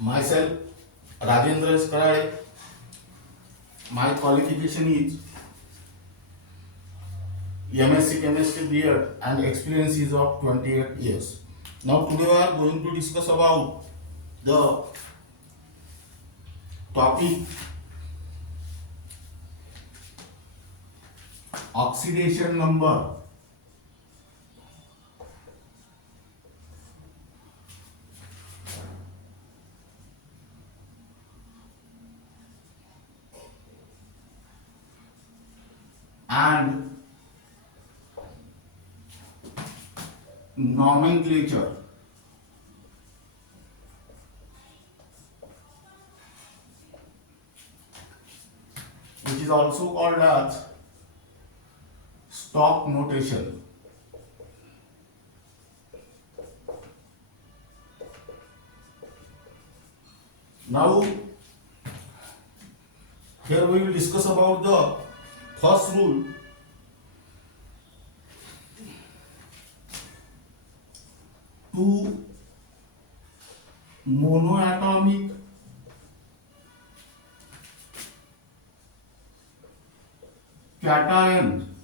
Myself, Rajendra S. Karade. My qualification is MSc Chemistry B.Ed and experience is of 28 years. Now today we are going to discuss about the topic oxidation number. And nomenclature. Which is also called as stock notation. Now, here we will discuss about the first rule. Two monoatomic cation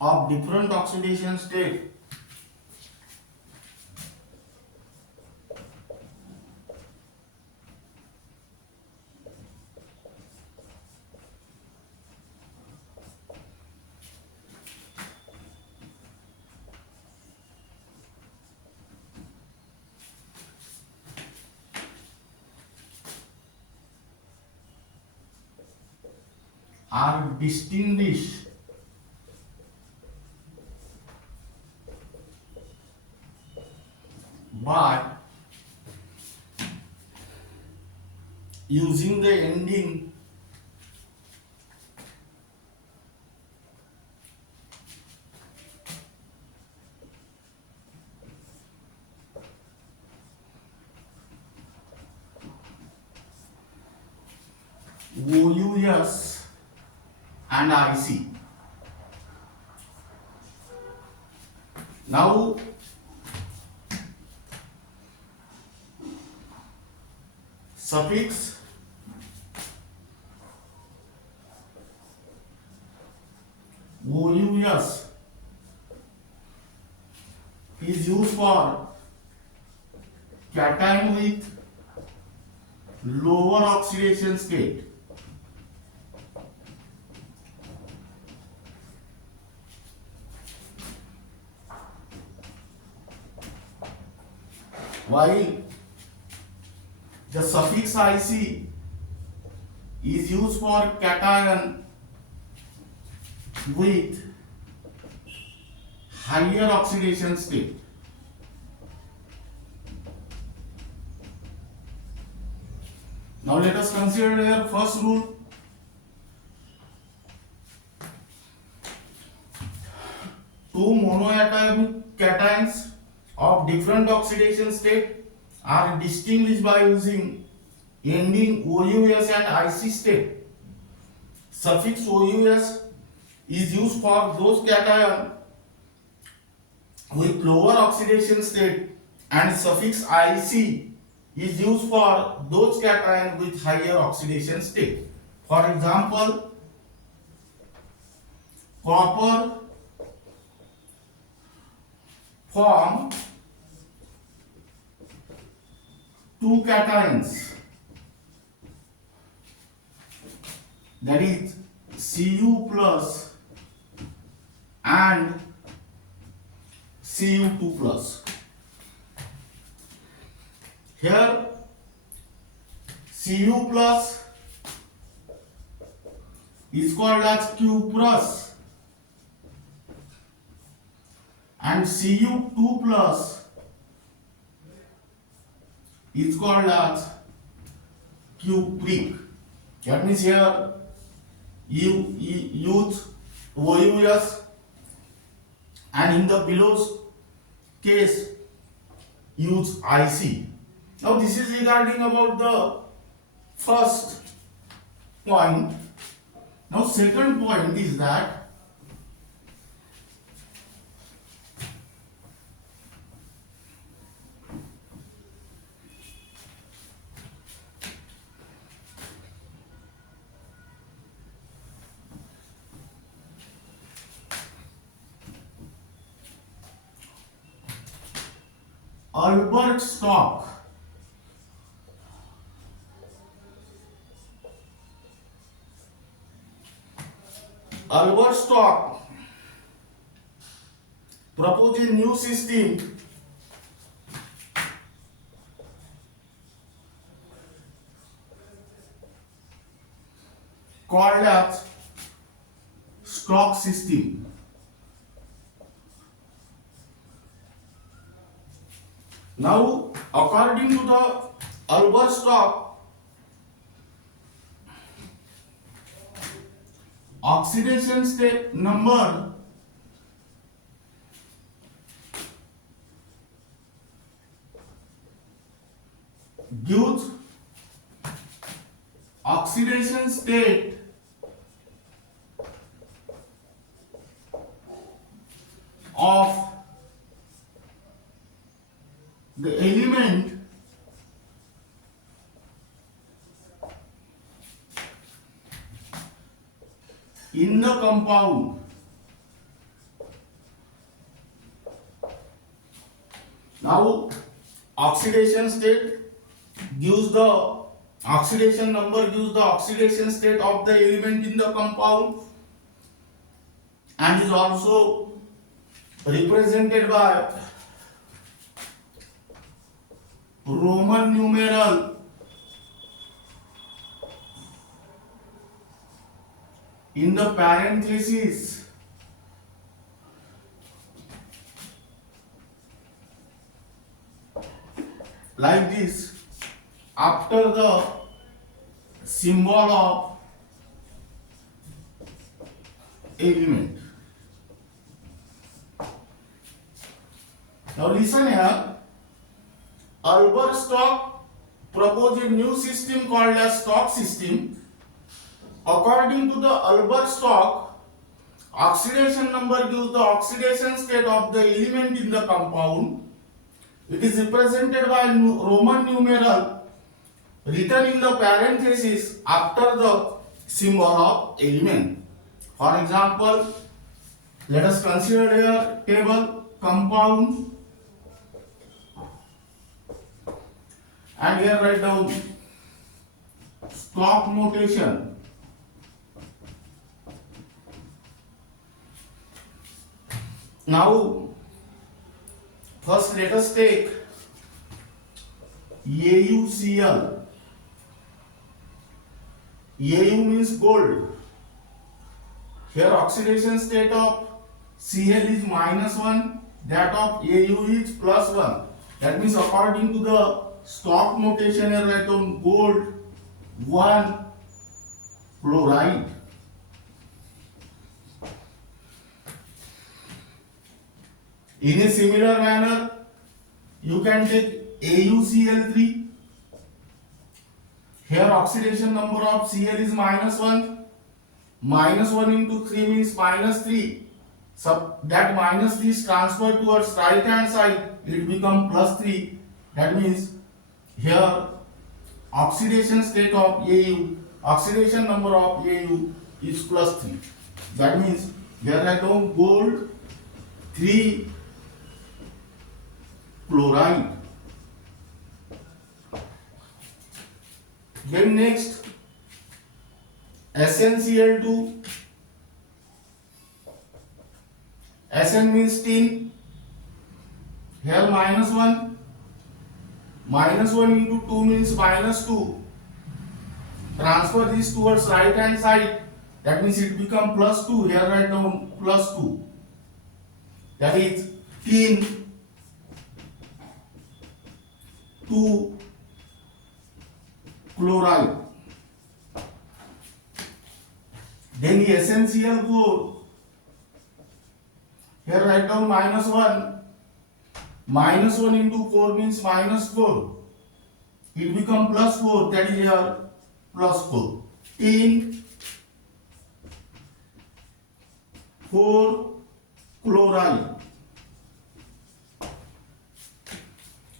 of different oxidation state are distinguished by using the ending OUS and IC. Now, suffix OUS is used for cation with lower oxidation state. While the suffix IC is used for cation with higher oxidation state. Now let us consider here first rule. Two monoatomic cations of different oxidation state are distinguished by using ending OUS and IC state. Suffix OUS is used for those cations with lower oxidation state and suffix IC is used for those cations with higher oxidation state. For example, copper form two cations, that is Cu plus and Cu2 plus. Here Cu plus is called as Q plus and Cu2 plus is called as Q prick. That means here you use OUS and in the below case use IC. Now this is regarding about the first point. Now second point is that Albert stock. Albert stock propose a new system called as stock system. Now, according to the Albert stock, oxidation state number gives oxidation state of the element in the compound. Now, oxidation state gives the oxidation number gives the oxidation state of the element in the compound and is also represented by Roman numeral in the parentheses like this after the symbol of element. Now listen here. Albert stock proposed a new system called as stock system. According to the Albert stock, oxidation number gives the oxidation state of the element in the compound. It is represented by Roman numeral written in the parenthesis after the symbol of element. For example, let us consider here table compound and here write down stock notation. Now, first let us take AuCl. Au means gold. Here oxidation state of Cl is -1, that of Au is +1. That means according to the stock notation here write down gold 1 chloride. In a similar manner, you can take AuCl3. Here oxidation number of Cl is -1. -1 into 3 means -3. So that -3 is transferred towards right hand side. It becomes +3. That means here oxidation state of Au, oxidation number of Au is +3. That means here I know gold 3 chloride. Then next SnCl2. Sn means tin. Here -1. -1 into 2 means -2. Transfer this towards right hand side. That means it becomes +2. Here write down +2. That is tin 2 chloride. Then the SnCl4. Here write down -1. -1 into 4 means -4. It becomes +4. That is here +4. Tin 4 chloride.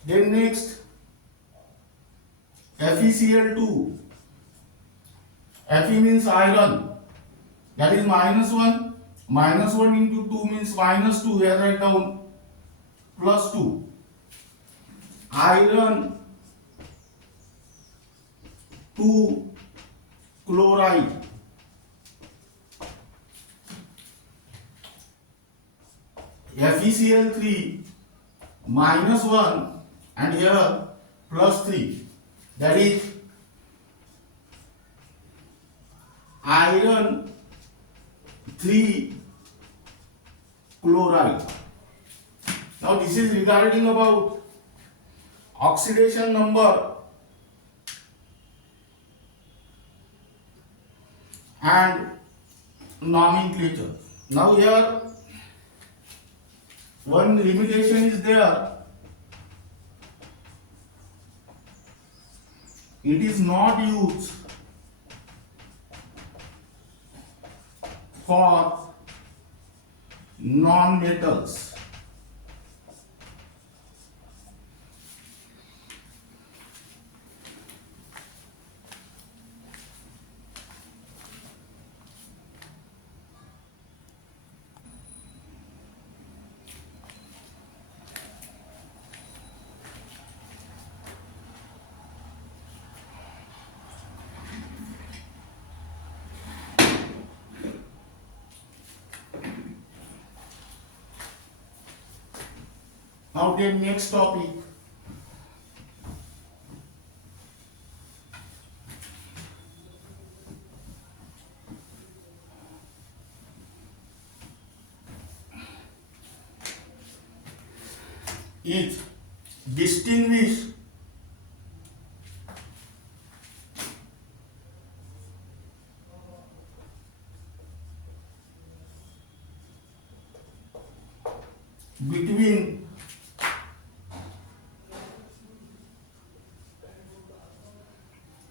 Then next FeCl2. Fe means iron. That is -1. -1 into 2 means -2. Here write down +2. iron 2 chloride, FeCl3 -1 and here +3, that is iron 3 chloride. Now this is regarding about oxidation number and nomenclature. Now here one limitation is there. It is not used for non-metals. Now the next topic. Is distinguish between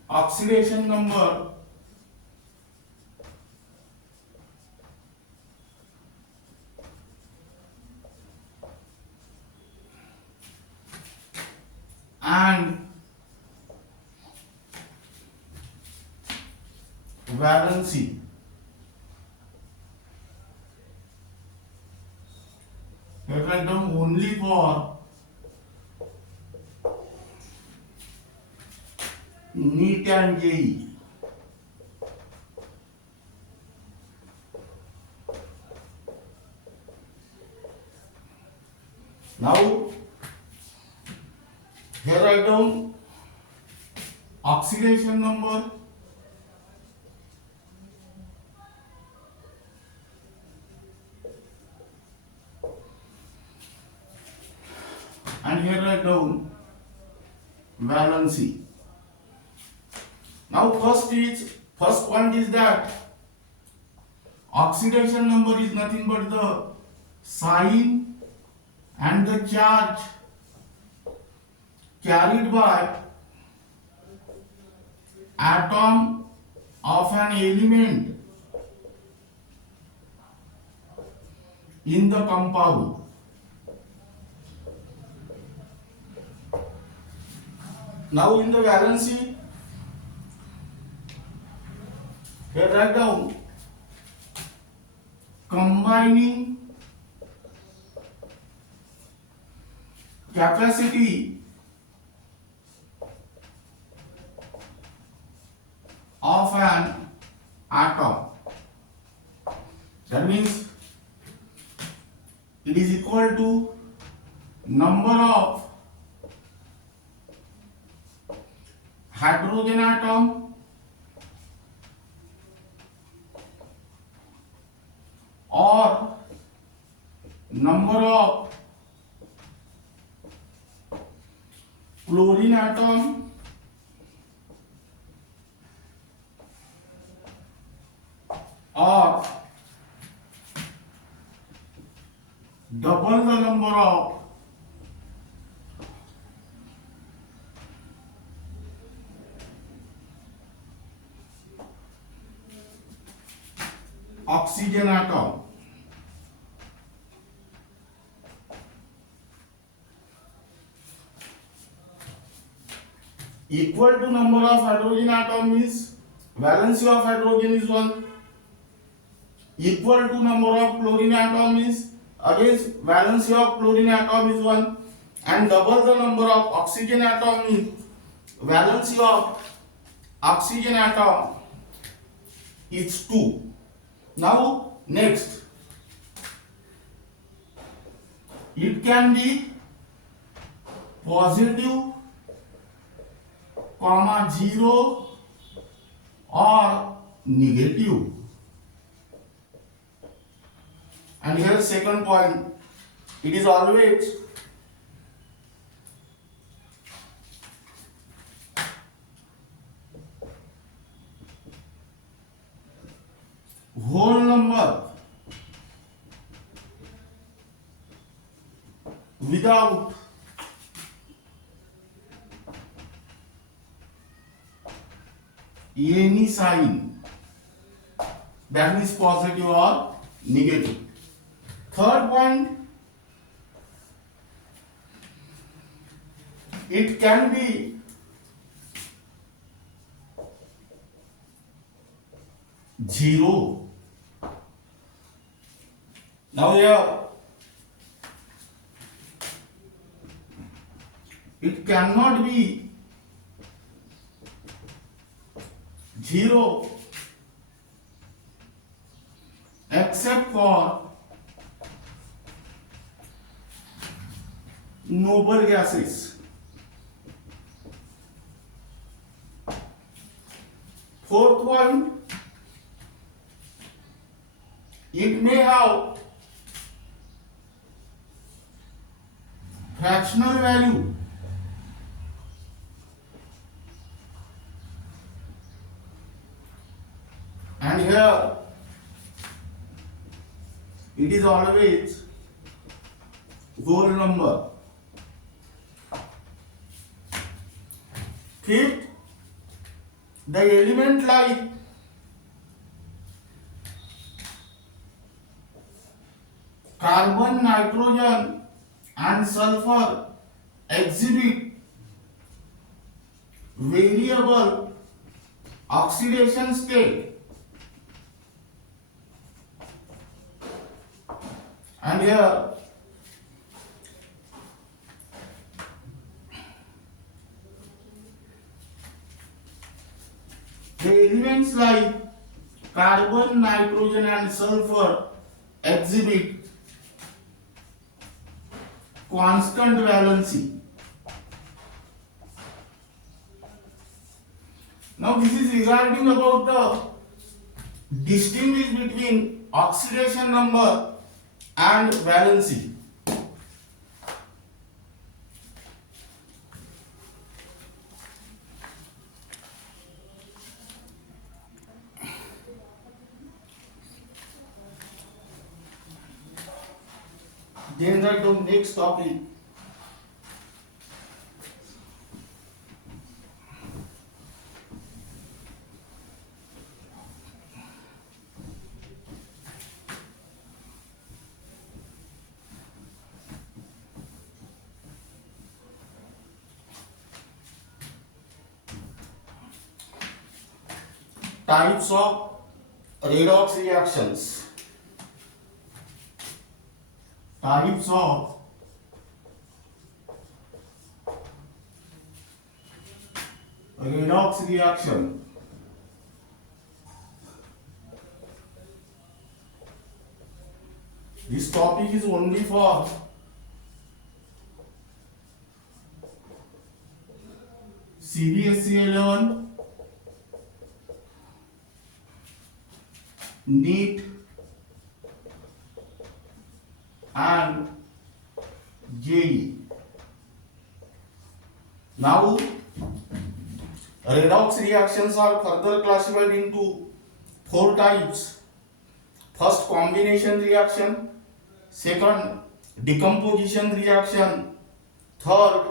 oxidation number and valency. We write down only for NEET and JEE. Now here write down oxidation number and here write down valency. Now first point is that oxidation number is nothing but the sign and the charge carried by atom of an element in the compound. Now in the valency, here write down combining capacity of an atom. That means it is equal to number of hydrogen atom or number of chlorine atom or double the number of oxygen atom. Equal to number of hydrogen atom is valency of hydrogen is 1. Equal to number of chlorine atom is against valency of chlorine atom is 1. and double the number of oxygen atom means valency of oxygen atom is 2. Now next, it can be positive, 0 or negative. And here second point, it is always whole number without any sign, that is positive or negative. Third point, it can be zero. Now here it cannot be 0 except for noble gases. Fourth one, it may have fractional value and here it is always whole number. Fifth, the element like carbon, nitrogen and sulfur exhibit variable oxidation state, and here the elements like carbon, nitrogen and sulfur exhibit constant valency. Now this is regarding about the distinguish between oxidation number and valency. Then write down next topic. Types of redox reactions. Types of redox reaction. This topic is only for CBSE 11, NEET and JEE. Now, redox reactions are further classified into 4 types. First, combination reaction. Second, decomposition reaction. Third,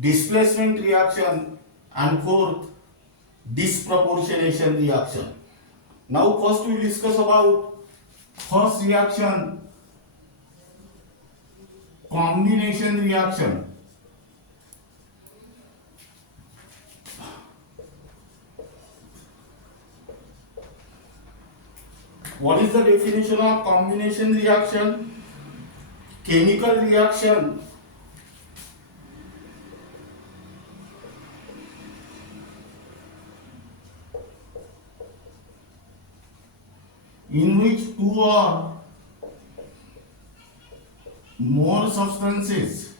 displacement reaction. And fourth, disproportionation reaction. Now, first we will discuss about first reaction, combination reaction. What is the definition of combination reaction? Chemical reaction in which two or more substances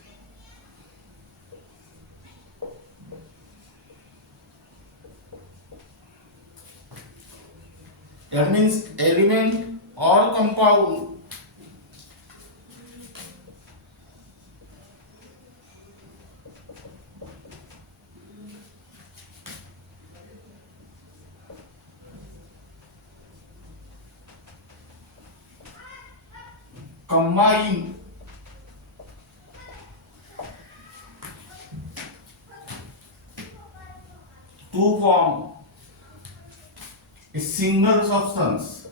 that means element or compound combine to form a single substance.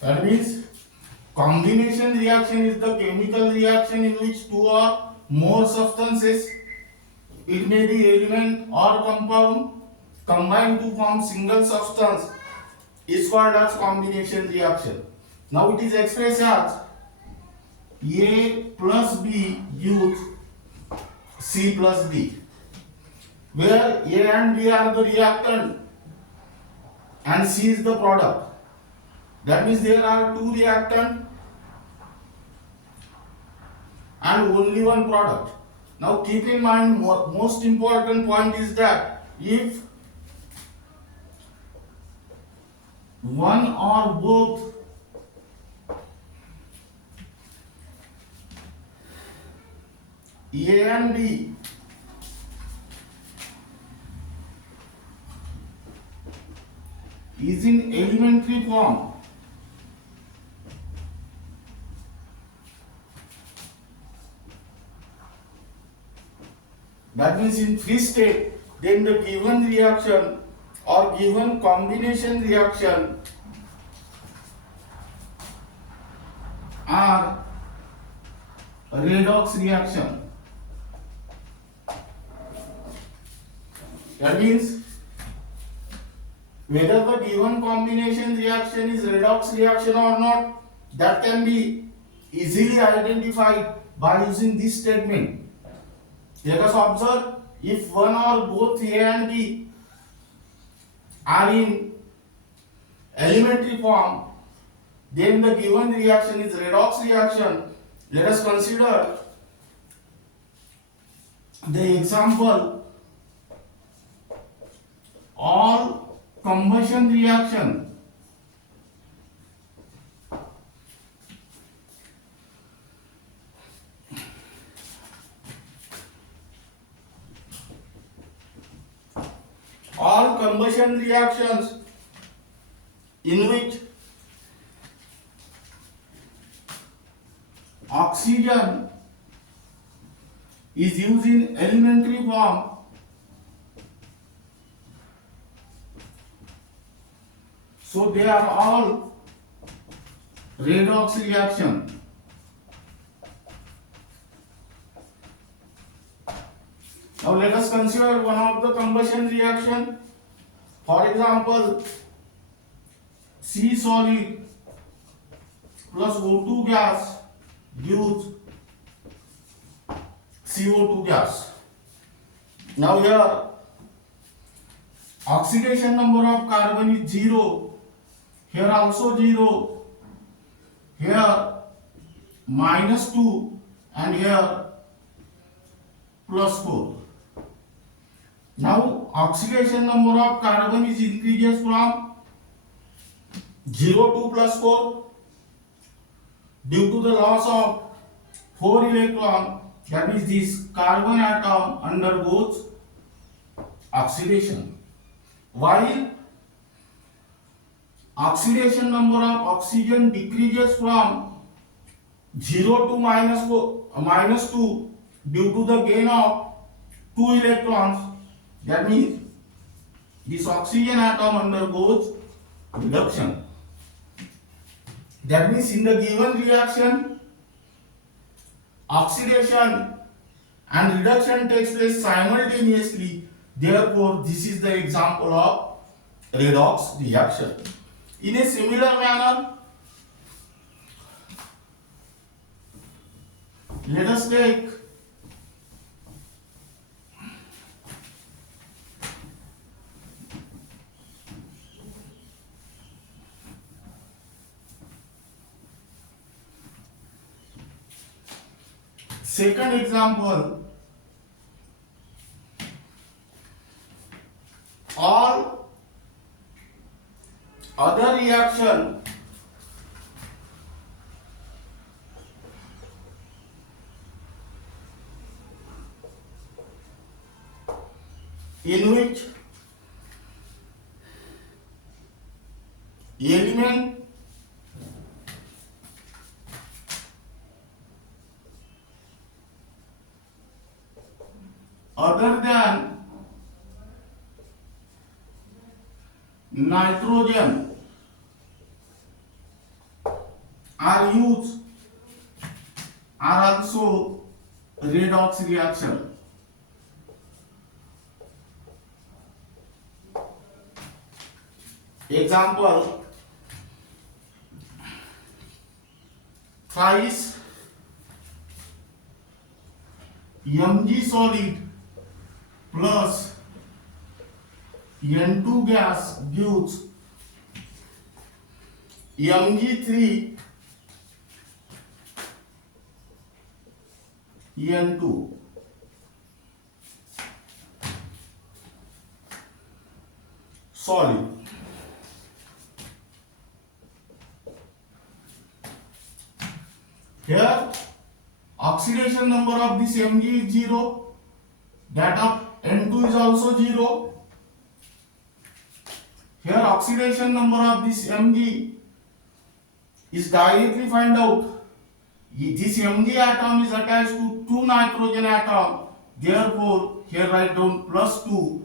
That means combination reaction is the chemical reaction in which two or more substances, it may be element or compound, combine to form single substance, is called as combination reaction. Now it is expressed as A plus B gives C plus D, where A and B are the reactant and C is the product. That means there are two reactants and only one product. Now keep in mind, most important point is that if one or both A and B is in elementary form, that means in free state, then the given reaction or given combination reaction are redox reaction. That means whether the given combination reaction is redox reaction or not, that can be easily identified by using this statement. Let us observe, if one or both A and B are in elementary form, then the given reaction is redox reaction. Let us consider the example, all combustion reaction all combustion reactions in which oxygen is used in elementary form, so they are all redox reaction. Now let us consider one of the combustion reaction. For example, C solid plus O2 gas gives CO2 gas. Now here oxidation number of carbon is 0, here also 0, here -2 and here +4. Now oxidation number of carbon is increases from 0 to +4 due to the loss of 4 electron. That means this carbon atom undergoes oxidation, while oxidation number of oxygen decreases from 0 to -2 due to the gain of 2 electrons. That means this oxygen atom undergoes reduction. That means in the given reaction, oxidation and reduction takes place simultaneously. Therefore, this is the example of redox reaction. In a similar manner, let us take Second example, all other reaction in which element other than nitrogen are used are also redox reaction. Example, thrice Mg solid plus N2 gas gives Mg3 N2. Solid. Here oxidation number of this Mg is 0, that of N2 is also 0. Here oxidation number of this Mg is directly find out. This Mg atom is attached to 2 nitrogen atom, therefore here write down +2,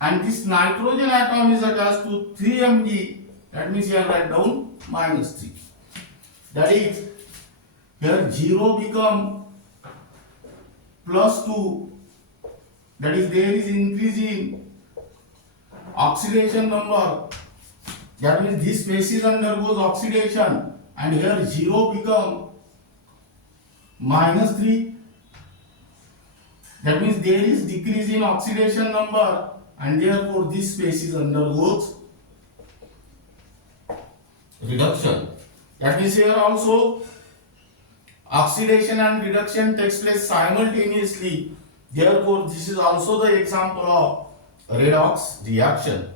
and this nitrogen atom is attached to 3 Mg, that means here write down -3. That is, here 0 become +2, that is there is increase in oxidation number, that means this species undergoes oxidation, and here 0 become -3, that means there is decrease in oxidation number, and therefore this species undergoes reduction. That means here also oxidation and reduction takes place simultaneously, therefore this is also the example of redox reaction.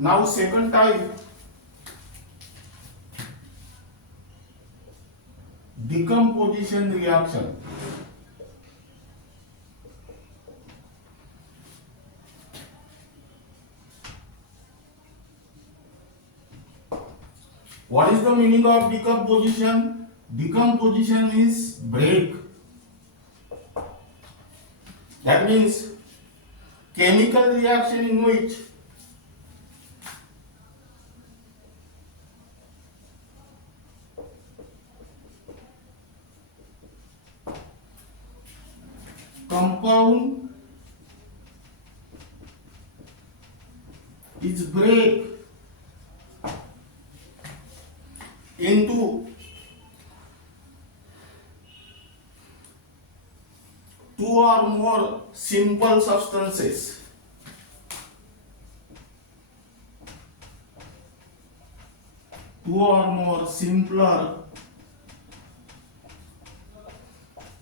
Now second type, decomposition reaction. What is the meaning of decomposition? Decomposition is break. That means chemical reaction in which compound is break into two or more simple substances. Two or more simpler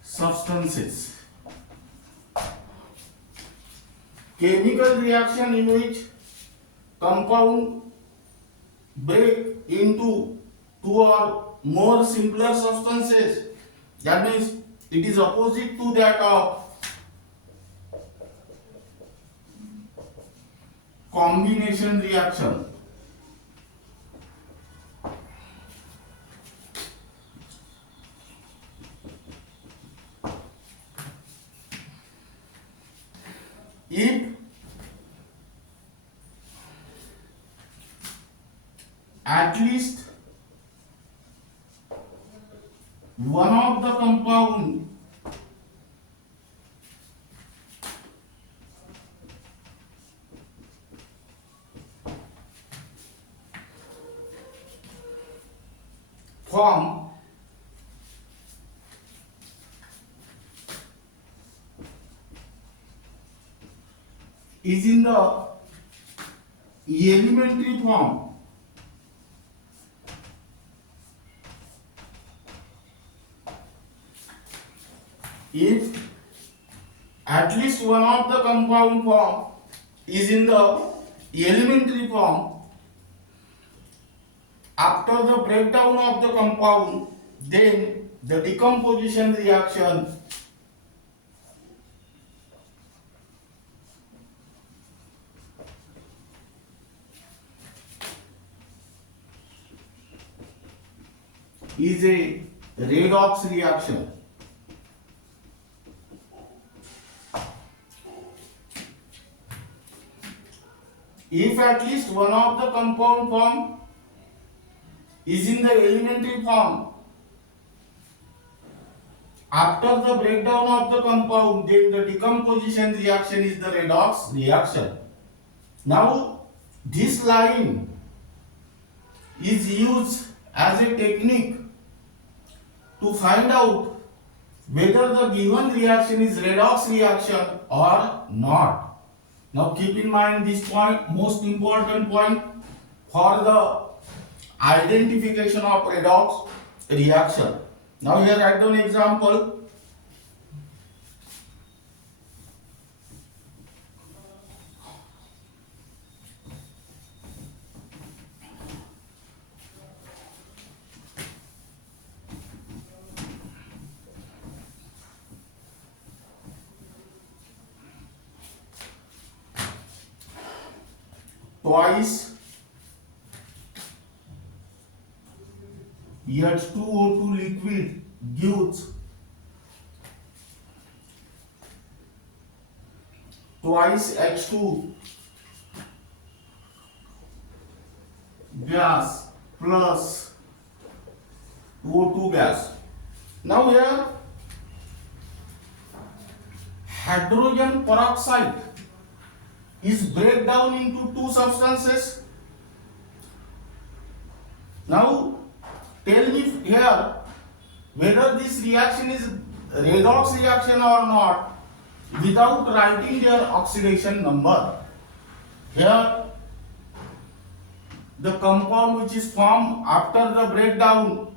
substances. Chemical reaction in which compound break into two or more simpler substances, that means it is opposite to that of combination reaction. If at least one of the compound form is in the elementary form, if at least one of the compound form is in the elementary form, after the breakdown of the compound, then the decomposition reaction is a redox reaction. If at least one of the compound form is in the elementary form, after the breakdown of the compound, then the decomposition reaction is the redox reaction. Now, this line is used as a technique to find out whether the given reaction is redox reaction or not. Now keep in mind this point, most important point for the identification of redox reaction. Now here write down example. Twice H2O2 liquid gives twice H2 gas plus O2 gas. Now here hydrogen peroxide is break down into two substances. Now tell me here whether this reaction is redox reaction or not without writing their oxidation number. Here the compound which is formed after the breakdown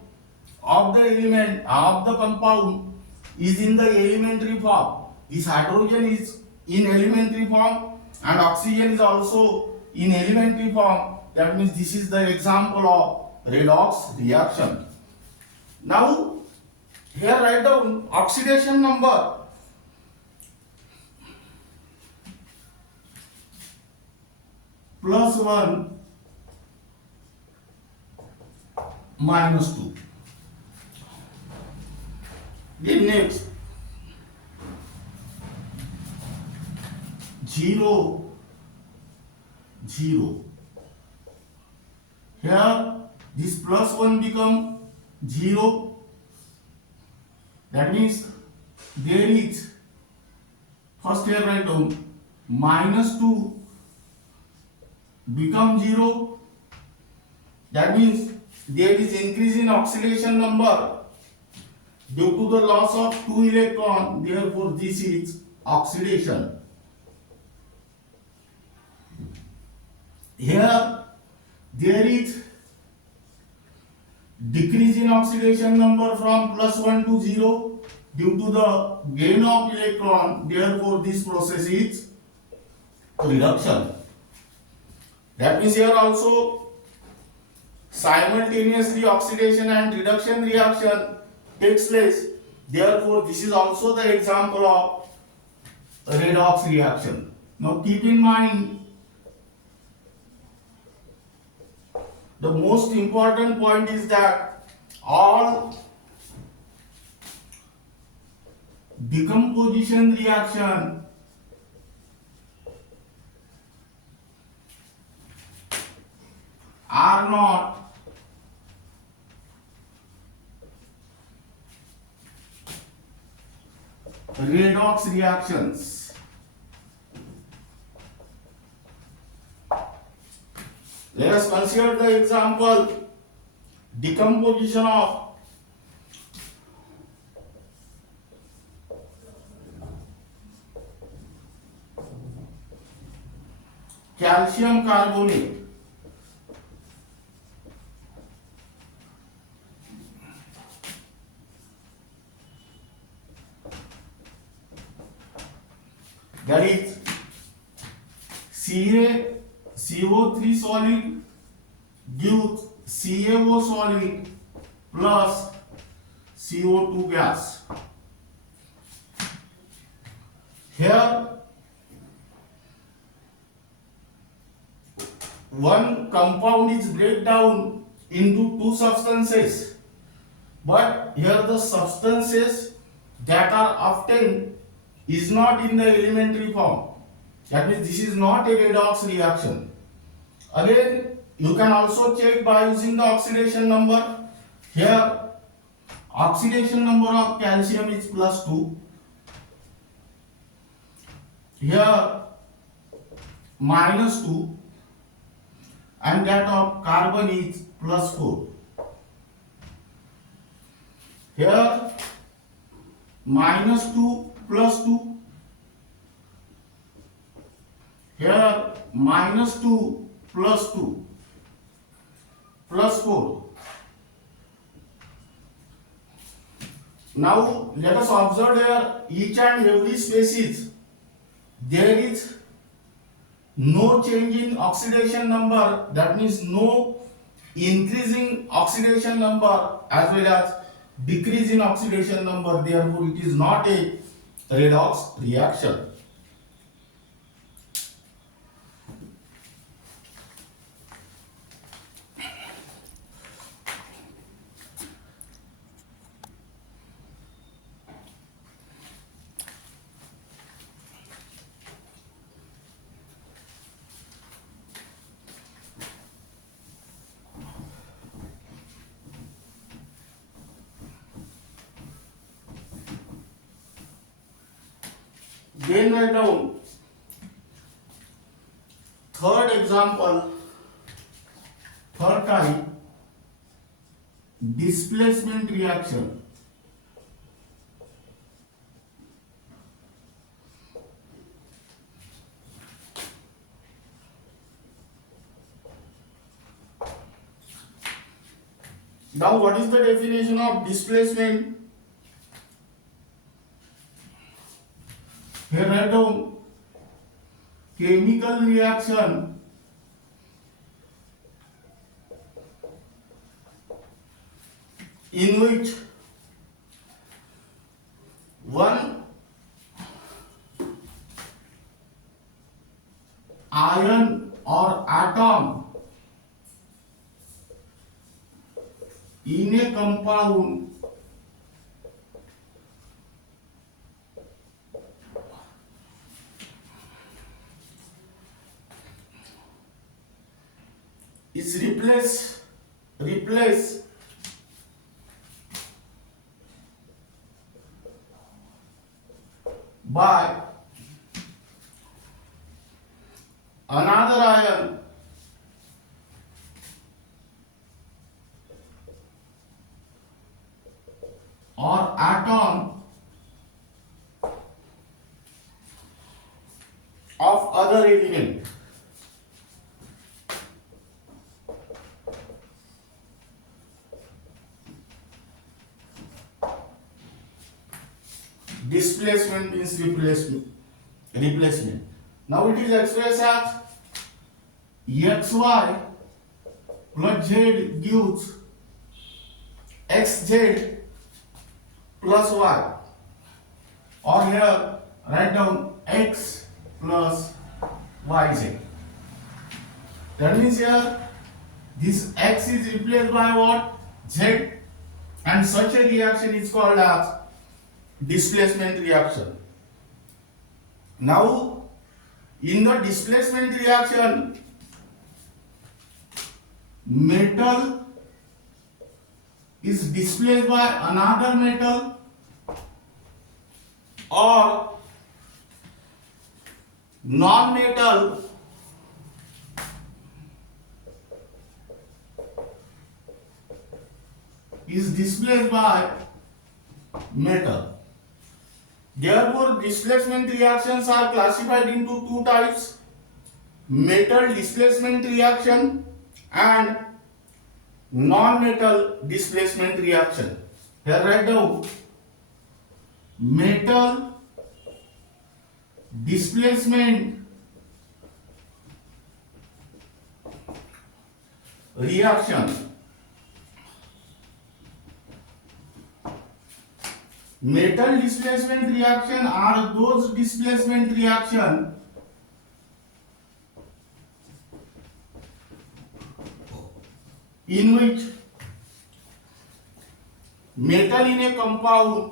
of the element of the compound is in the elementary form. This hydrogen is in elementary form and oxygen is also in elementary form. That means this is the example of redox reaction. Now here write down oxidation number. +1 -2. Then next 0 0. Here this +1 become 0. That means there is, first here write down, -2 become 0. That means there is increase in oxidation number due to the loss of 2 electron. Therefore this is oxidation. Here there is decrease in oxidation number from +1 to 0 due to the gain of electron. Therefore this process is reduction. That means here also simultaneously oxidation and reduction reaction takes place. Therefore this is also the example of redox reaction. Now keep in mind the most important point is that all decomposition reaction are not redox reactions. Let us consider the example decomposition of calcium carbonate. That is CaCO3 solid gives CaO solid plus CO2 gas. Here one compound is break down into two substances, but here the substances that are obtained is not in the elementary form. That means this is not a redox reaction. Again, you can also check by using the oxidation number. Here, oxidation number of calcium is +2. Here, -2. And that of carbon is +4. Here, -2 +2. Here, -2 +2 +4. Now, let us observe here each and every species. There is no change in oxidation number, that means no increasing oxidation number as well as decrease in oxidation number, therefore it is not a redox reaction. Then write down third example, third type, displacement reaction. Now, what is the definition of displacement? Here write down chemical reaction in which one ion or atom in a compound is replaced by another ion or atom of other element. Displacement means replacement. Now it is expressed as xy plus z gives xz plus y, or here write down x plus yz. That means here this x is replaced by what? Z, and such a reaction is called as displacement reaction. Now, in the displacement reaction, metal is displaced by another metal, or non-metal is displaced by metal. Therefore, displacement reactions are classified into two types. metal displacement reaction and non-metal displacement reaction. Here write down metal displacement reaction. Metal displacement reaction are those displacement reaction in which metal in a compound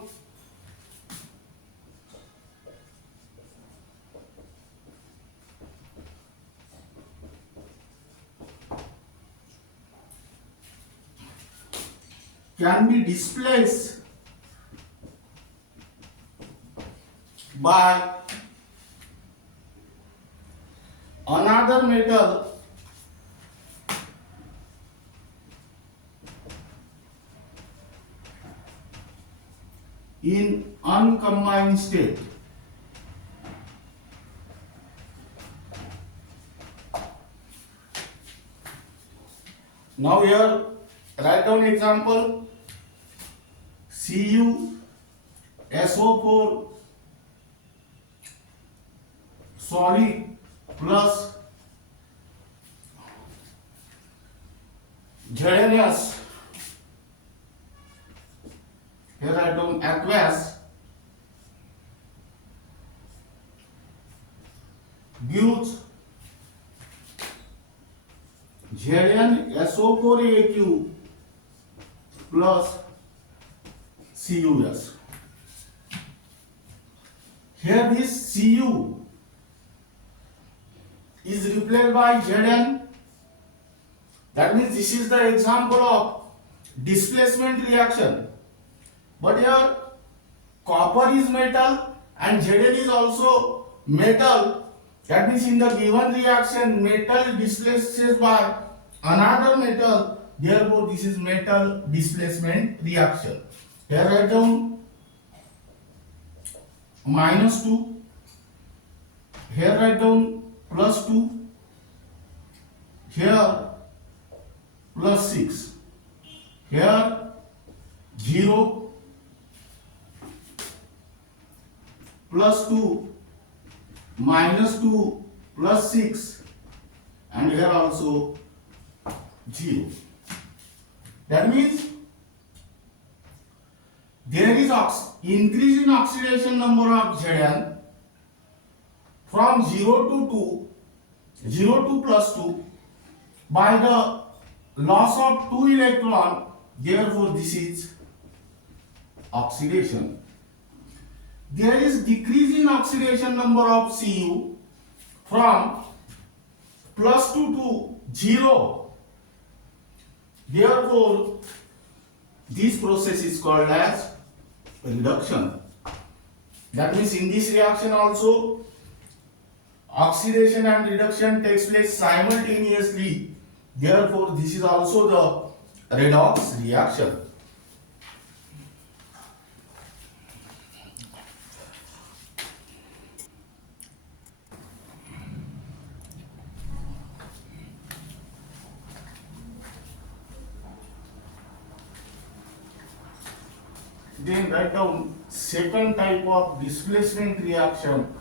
can be displaced by another metal in uncombined state. Now here write down example CuSO4 solid plus ZnS. Here write down aqueous gives ZnSO4AQ plus CuS. Here this Cu is replaced by Zn. That means this is the example of displacement reaction. But here copper is metal and Zn is also metal. That means in the given reaction metal displaces by another metal. Therefore this is metal displacement reaction. Here write down -2. Here write down +2. Here +6. Here 0 +2 -2 +6 and here also 0. That means there is increase in oxidation number of Zn from 0 to +2 by the loss of 2 electron. Therefore this is oxidation. There is decrease in oxidation number of Cu from +2 to 0. Therefore this process is called as reduction. That means in this reaction also oxidation and reduction takes place simultaneously. Therefore this is also the redox reaction. Then write down second type of displacement reaction.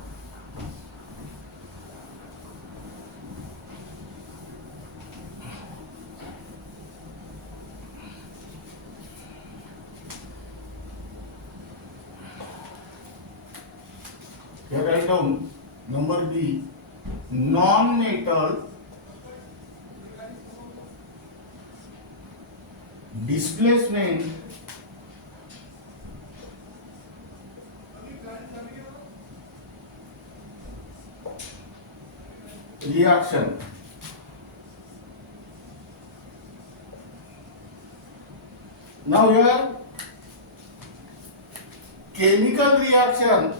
Here write down number B, non-metal displacement reaction. Now here chemical reaction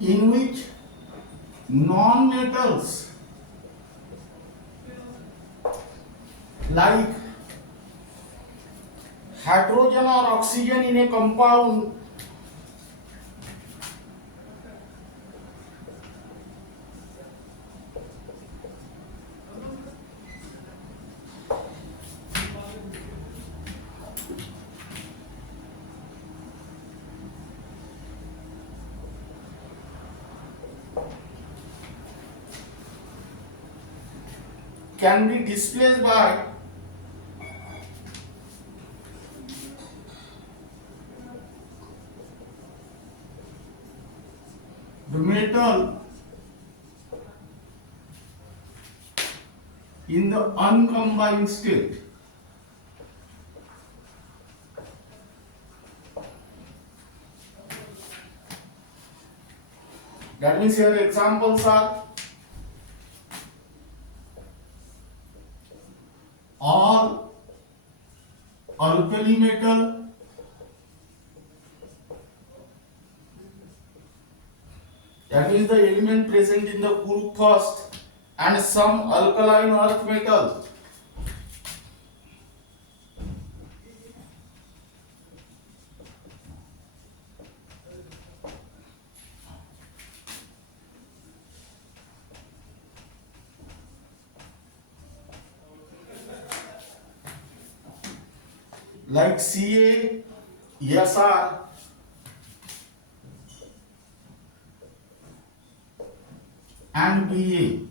in which non-metals like hydrogen or oxygen in a compound can be displaced by the metal in the uncombined state. That means here examples are all alkali metal, that is the element present in the group first, and some alkaline earth metal. Like Ca, Sr, and Ba.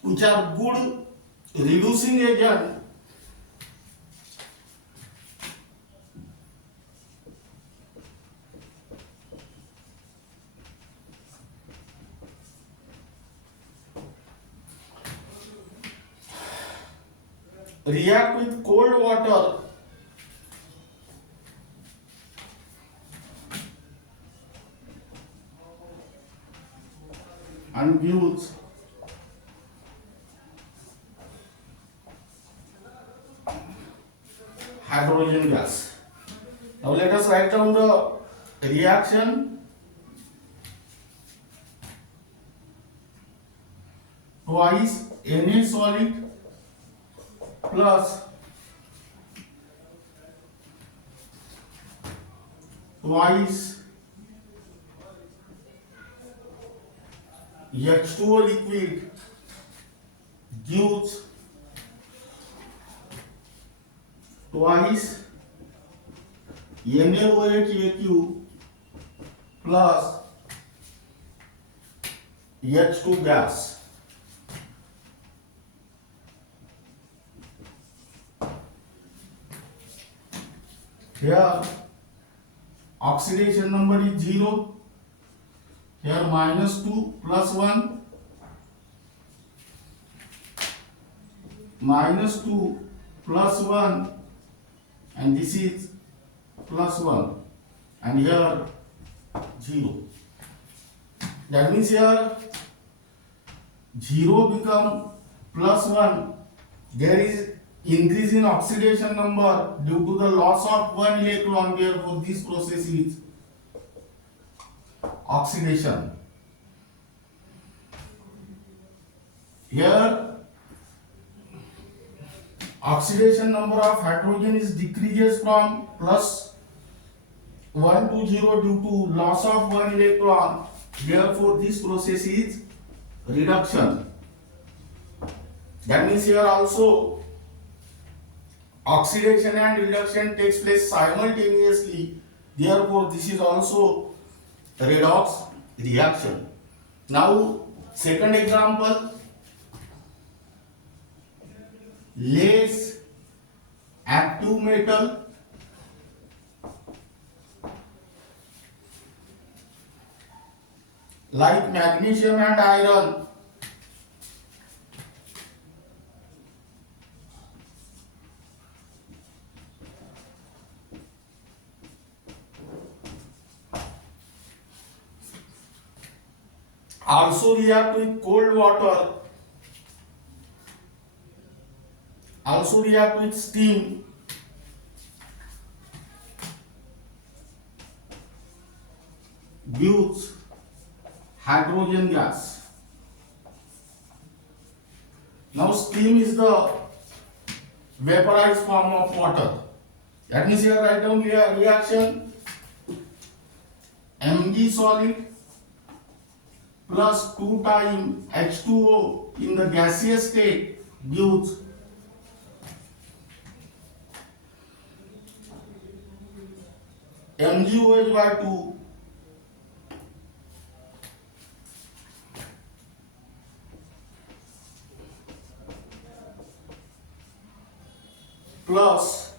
Which are good reducing agent react with cold water and gives hydrogen gas. Now let us write down the reaction. Twice Na solid plus twice H2O liquid gives twice NaOH plus H2 gas. Here oxidation number is 0. Here -2 plus 1, -2 plus 1, and this is plus 1, and here 0. That means here 0 become plus 1. There is increase in oxidation number due to the loss of one electron. Therefore, this process is oxidation. Here, oxidation number of hydrogen is decreases from plus 1 to 0 due to loss of one electron. Therefore, this process is reduction. That means here also oxidation and reduction takes place simultaneously. Therefore, this is also redox reaction. Now, second example, less active metal like magnesium and iron also react with cold water, also react with steam, gives hydrogen gas. Now steam is the vaporized form of water. That means here write down reaction Mg solid plus 2 times H2O in the gaseous state gives MgOH by 2 plus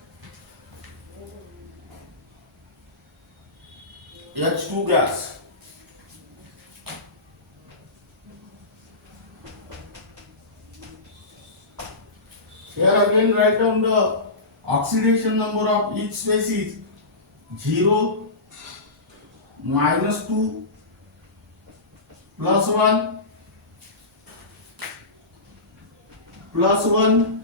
H2 gas. Here again write down the oxidation number of each species 0, -2, +1, +1,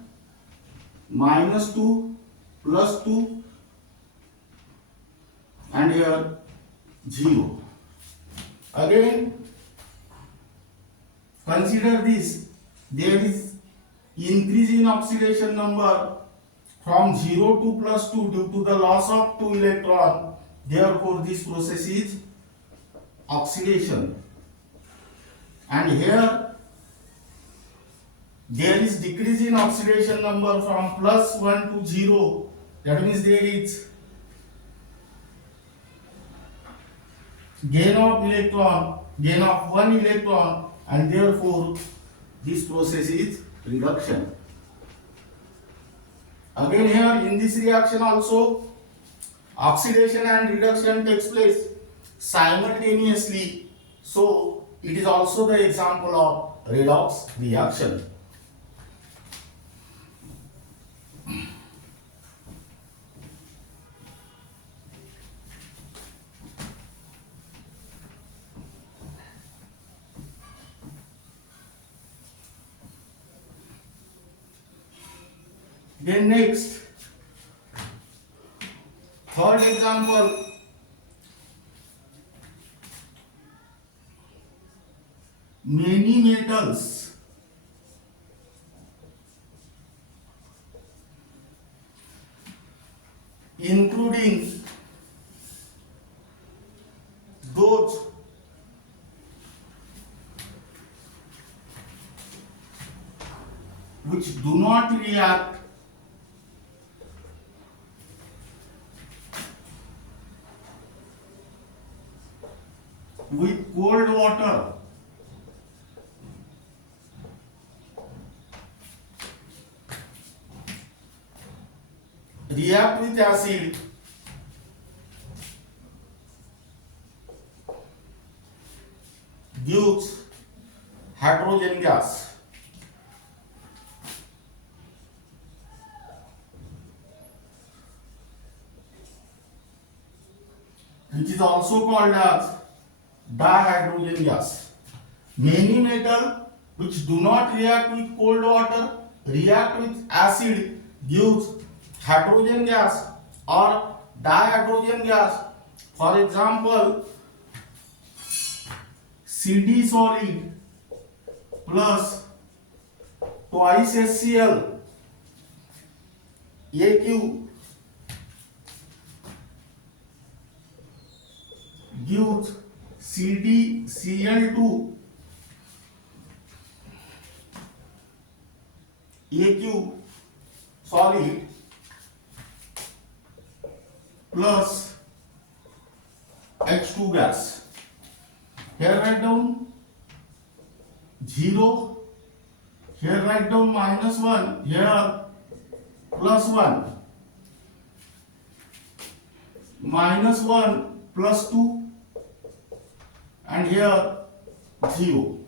-2, +2, and here 0. Again consider this, there is increase in oxidation number from 0 to +2 due to the loss of 2 electron. Therefore this process is oxidation. And here there is decrease in oxidation number from +1 to 0. That means there is gain of electron, gain of 1 electron, and therefore this process is reduction. Again here in this reaction also oxidation and reduction takes place simultaneously, so it is also the example of redox reaction. Then next, third example, many metals including those which do not react with cold water react with acid gives hydrogen gas. Which is also called as dihydrogen gas. Many metals which do not react with cold water react with acid gives hydrogen gas or dihydrogen gas. For example, CD solid plus twice HCl AQ gives CdCl2 AQ solid plus H2 gas. Here write down 0, here write down -1, here +1, -1 +2, and here 0.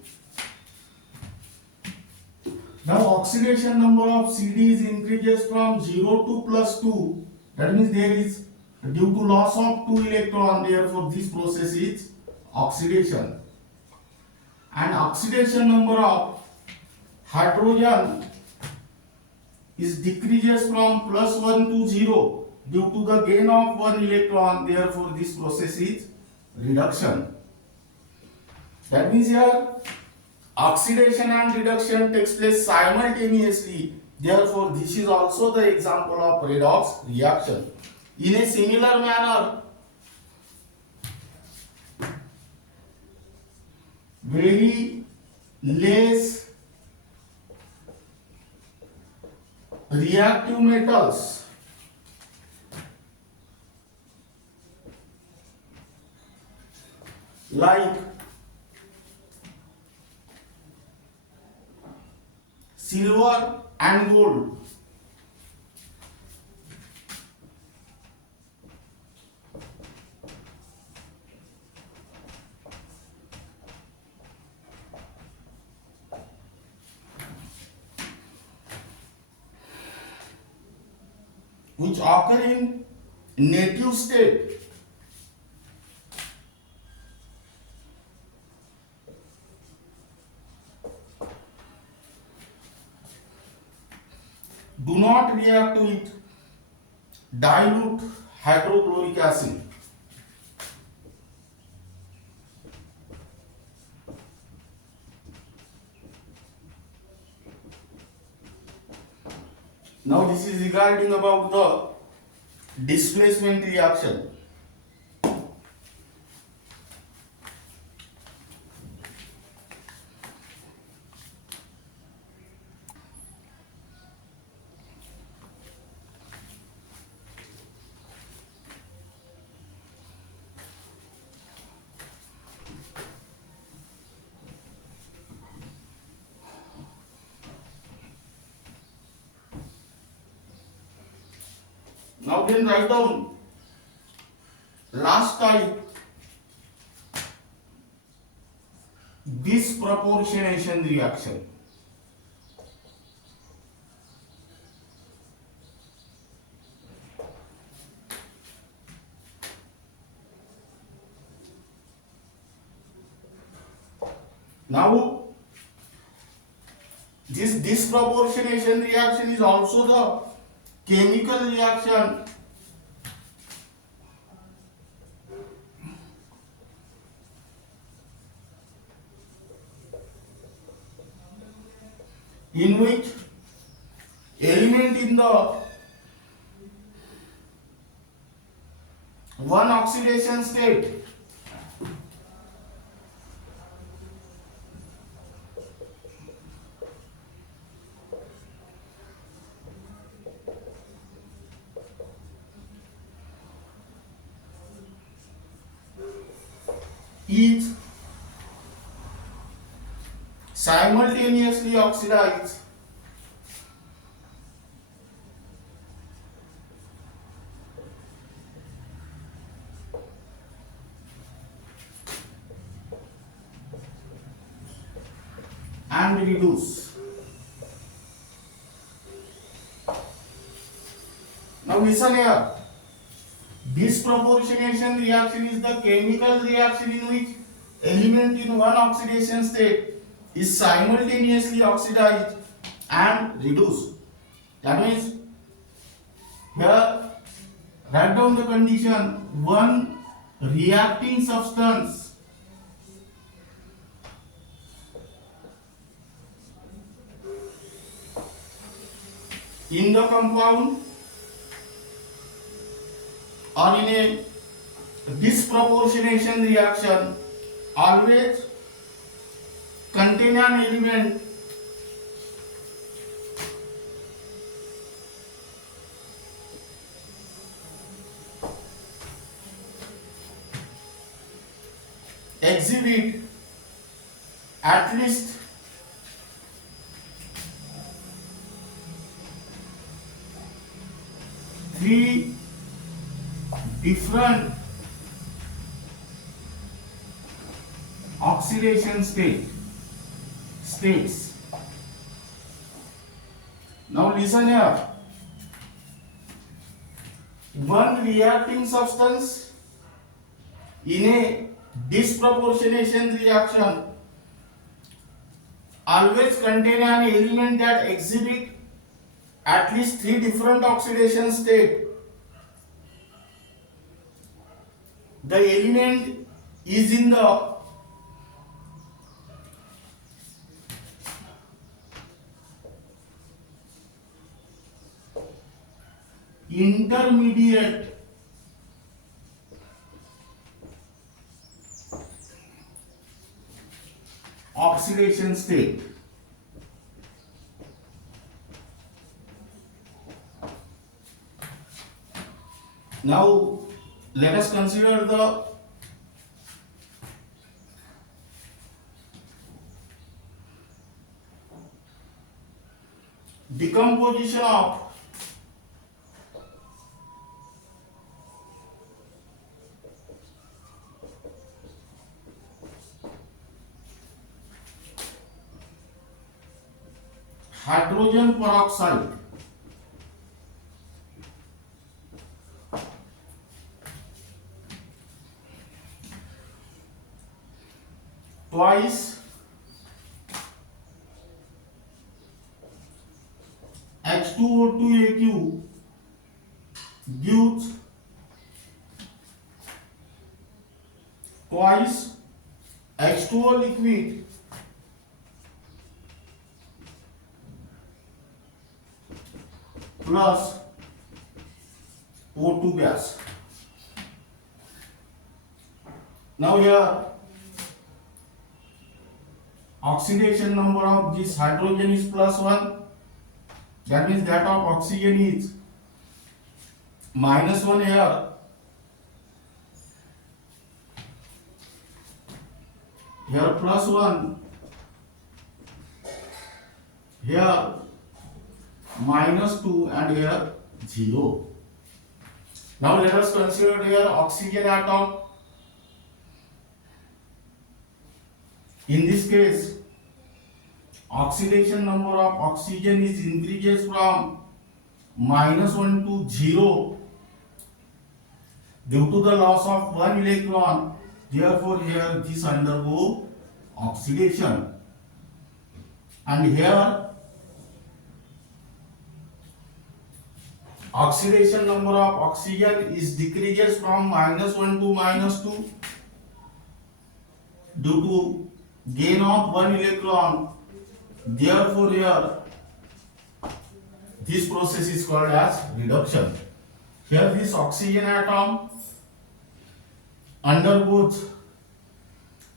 Now oxidation number of CD is increases from 0 to +2. That means there is due to loss of 2 electron. Therefore this process is oxidation. And oxidation number of hydrogen is decreases from +1 to 0 due to the gain of 1 electron. Therefore this process is reduction. That means here oxidation and reduction takes place simultaneously. Therefore, this is also the example of redox reaction. In a similar manner, very less reactive metals like silver and gold which occur in native state do not react with dilute hydrochloric acid. Now this is regarding about the displacement reaction. Now then write down last type, disproportionation reaction. Now this disproportionation reaction is also the chemical reaction in which element in the one oxidation state is simultaneously oxidized and reduce. Now listen here. Disproportionation reaction is the chemical reaction in which element in one oxidation state is simultaneously oxidized and reduced. That means here write down the condition: one reacting substance in the compound or in a disproportionation reaction always contain an element exhibit at least three different oxidation states. Now listen here. One reacting substance in a disproportionation reaction always contain an element that exhibit at least three different oxidation states. The element is in the intermediate oxidation state. Now let us consider the decomposition of hydrogen peroxide twice H2O2 gives twice H2O liquid plus O2 gas. Now here oxidation number of this hydrogen is +1. That means that of oxygen is -1 here. Here +1. Here -2 and here 0. Now let us consider here oxygen atom. In this case, oxidation number of oxygen is increases from -1 to 0 due to the loss of one electron. Therefore, here this undergo oxidation, and here oxidation number of oxygen is decreases from -1 to -2 due to gain of one electron. Therefore, here this process is called as reduction. Here this oxygen atom undergoes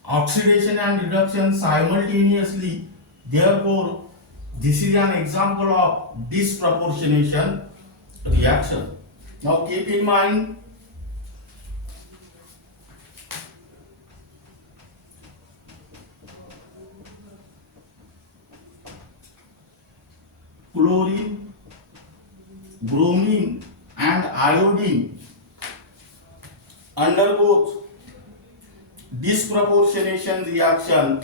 oxidation and reduction simultaneously. Therefore, this is an example of disproportionation reaction. Now keep in mind chlorine, bromine and iodine undergoes disproportionation reaction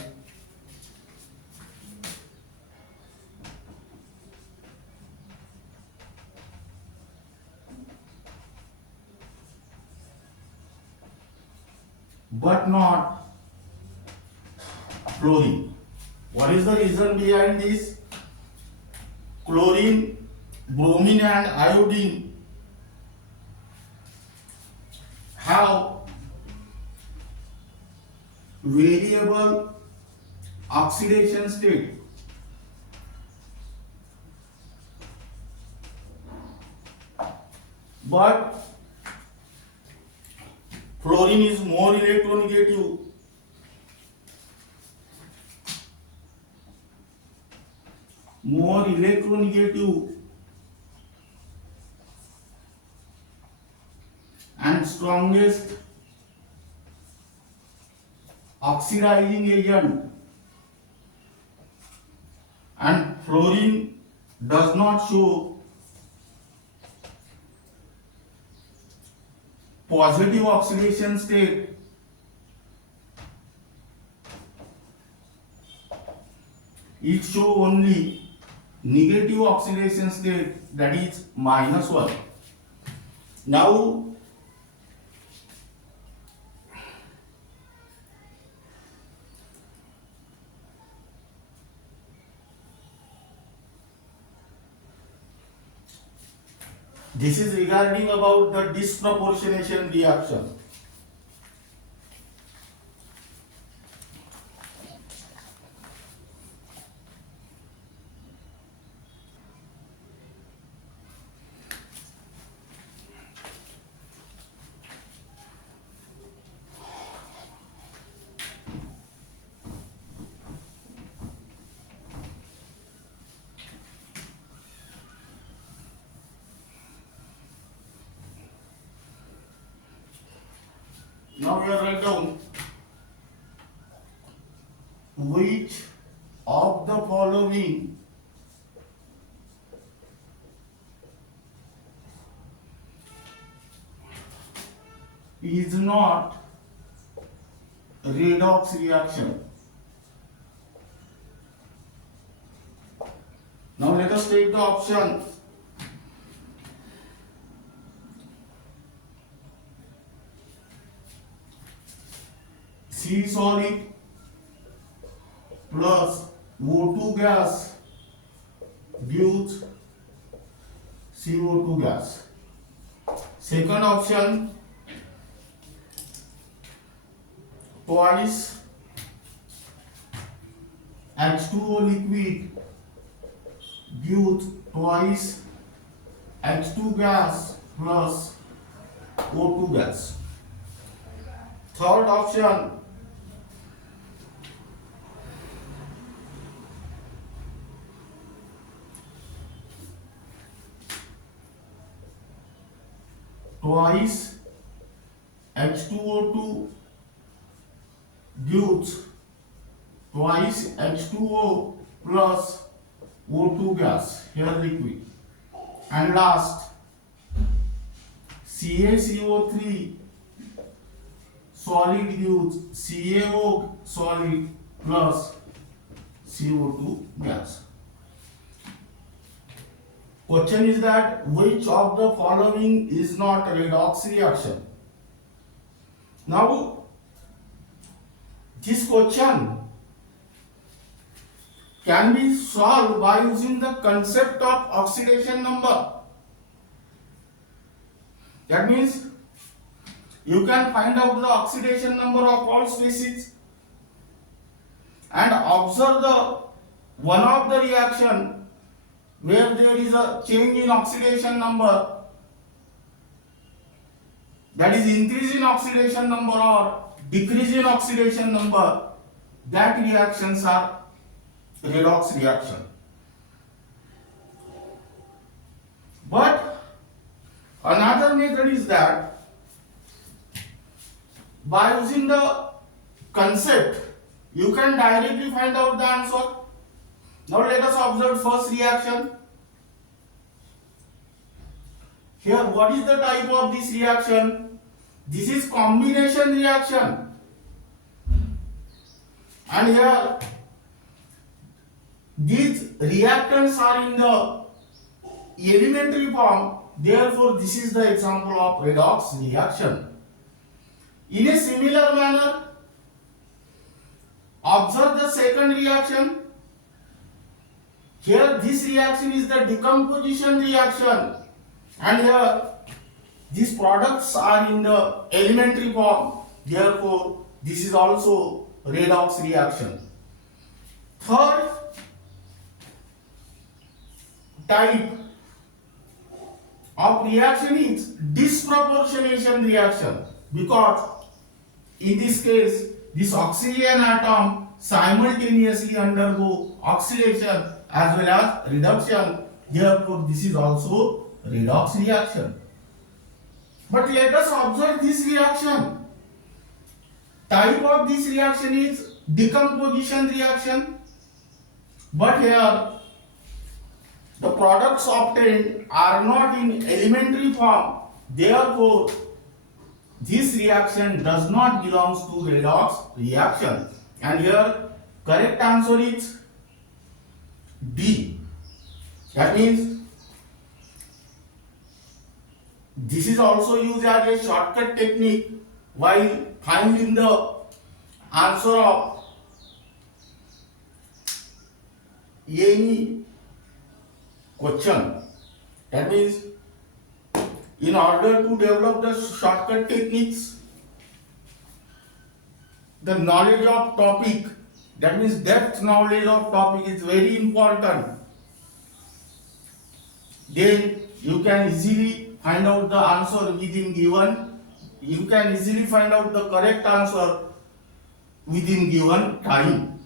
but not chlorine. What is the reason behind this? Chlorine, bromine and iodine have variable oxidation state. But fluorine is more electronegative. And strongest oxidizing agent, and fluorine does not show positive oxidation state. It shows only negative oxidation state, that is -1. Now this is regarding about the disproportionation reaction. Now we are write down which of the following is not redox reaction. Now let us take the option. C solid plus O2 gas gives CO2 gas. Second option, twice H2O liquid gives twice H2 gas plus O2 gas. Third option, twice H2O2 gives twice H2O plus O2 gas, here liquid. And last, CaCO3 solid gives CaO solid plus CO2 gas. Question is that which of the following is not redox reaction? Now, this question can be solved by using the concept of oxidation number. That means you can find out the oxidation number of all species and observe the one of the reaction where there is a change in oxidation number, that is increase in oxidation number or decrease in oxidation number, that reactions are redox reaction. But another method is that by using the concept you can directly find out the answer. Now let us observe first reaction. Here, what is the type of this reaction? This is combination reaction. And here, these reactants are in the elementary form. Therefore, this is the example of redox reaction. In a similar manner, observe the second reaction. Here this reaction is the decomposition reaction, and here these products are in the elementary form. Therefore, this is also redox reaction. Third type of reaction is disproportionation reaction, because in this case this oxygen atom simultaneously undergo oxidation as well as reduction. Therefore, this is also redox reaction. But let us observe this reaction. Type of this reaction is decomposition reaction. But here, the products obtained are not in elementary form. Therefore, this reaction does not belong to redox reaction. And here, correct answer is D. That means this is also used as a shortcut technique while finding the answer of any question. That means in order to develop the shortcut techniques, the knowledge of topic, that means depth knowledge of topic, is very important. Then you can easily find out the answer within given. You can easily find out the correct answer within given time.